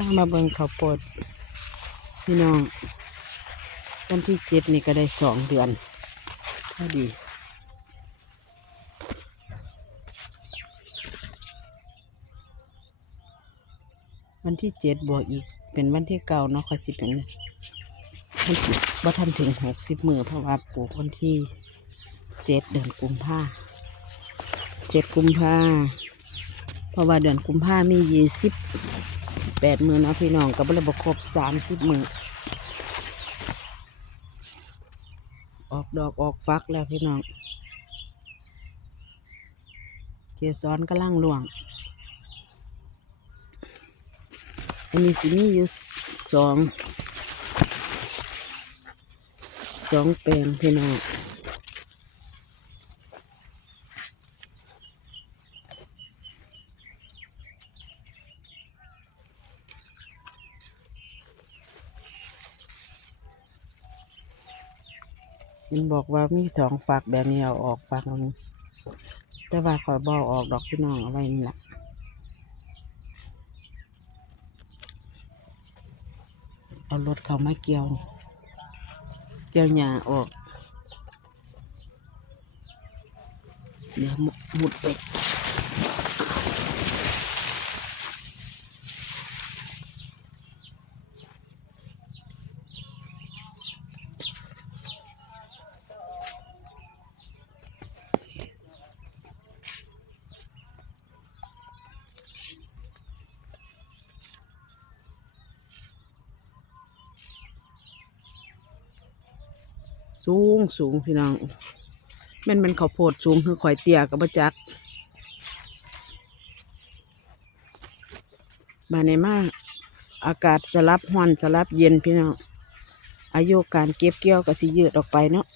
ข้ามาเบิ่งข้าวโพดพี่น้องวันที่เจ็ดนี่ก็ได้สองเดือนพอดีวันที่เจ็ดบวกอีกเป็นวันที่เก้าเนาะค่ะสิเป็นวันที่ว่าทันถึงหกสิบมือเพราะว่าปลูกวันที่เจ็ดเดือนกุมภาเจ็ดกุมภาเพราะว่าเดือนกุมภามียี่สิบ แปดมือนะพี่น้องก็บ่เลยบครบสามสิบมือออกดอกออกฟักแล้วพี่น้องเกสรกำลังหลวง อันนี้สิมีอยู่สองสองแปลงพี่น้อง มันบอกว่ามีสองฝักแบบนี้เอาออกฝักนึงแต่ว่าขอยบอออกดอกพี่น้องเอาไว้นี่แหละเอารถเขามาเกี่ยว เกี่ยวหญ้าออก เดี๋ยวหมุดไป สูงสูงพี่น้องแม่นเม่นข้าวโพดสูงคือข่อยเตี่ยกับประจักบานในมาอากาศจะรับหอนจะรับเย็นพี่น้องอายุการเก็บเกี่ยวก็สิยืดออกไปเนาะ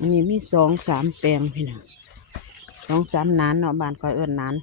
อันนี้มีสองสามแปลงพี่น้องสองสามนานเนาะบ้านคอยเอิ้นนาน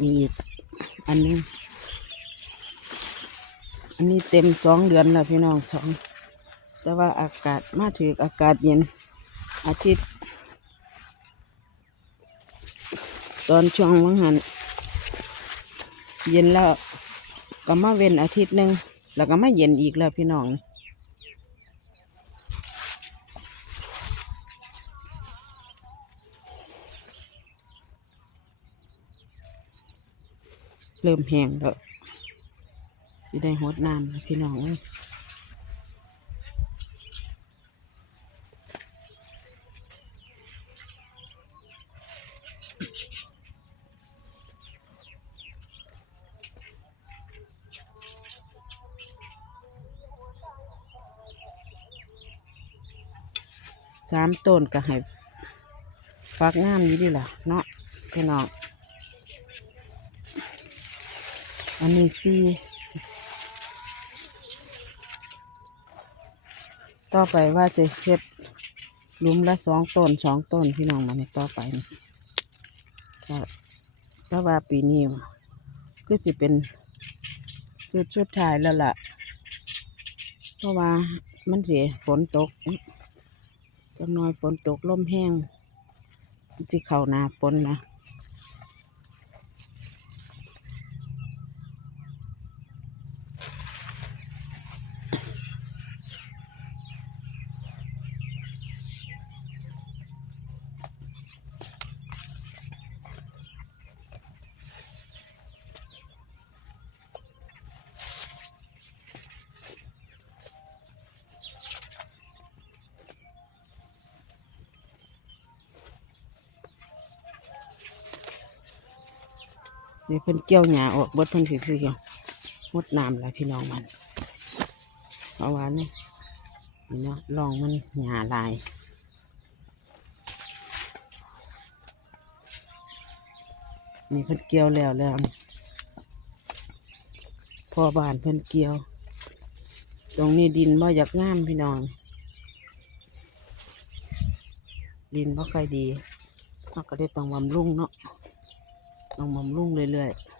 มีอีก อันนึง อันนี้เต็มสองเดือนแล้วพี่น้องสอง แต่ว่าอากาศมาถืออากาศเย็น อาทิตย์ ตอนช่วงวังหัน เย็นแล้ว ก็มาเว้นอาทิตย์หนึ่งแล้วก็มาเย็นอีกแล้วพี่น้อง เริ่มแห้งแล้วสิได้หดน้ำพี่น้องเอ้ยสามต้นก็ให้ฟักงามอยู่ดีล่ะเนาะพี่น้อง อันนี้สี่ต่อไปว่าจะเฮ็ดลุมละสองต้นสองต้นพี่น้องมาในต่อไปนี่ก็ก็ว่าปีนี้ก็สิเป็นจุดสุดท้ายแล้วล่ะ เพราะว่ามันเสียฝนตกจังน้อยฝนตกลมแห้งจิเขานาฝนนะ นี่เพิ่นเกี่ยวหญ้าออกเบิดเพิ่นสิสิหมดน้ำแล้วพี่น้องมันเพราะว่านี่นี่เนาะลองมันหญ้าลายนี่เพิ่นเกี่ยวแล้วแล้วพอบานเพิ่นเกี่ยว ตรงนี้ดินบ่อยากงามพี่น้อง ดินบ่ค่อยดีเราก็ได้ต้องบำรุงเนาะ ต้องบำรุงเรื่อยๆ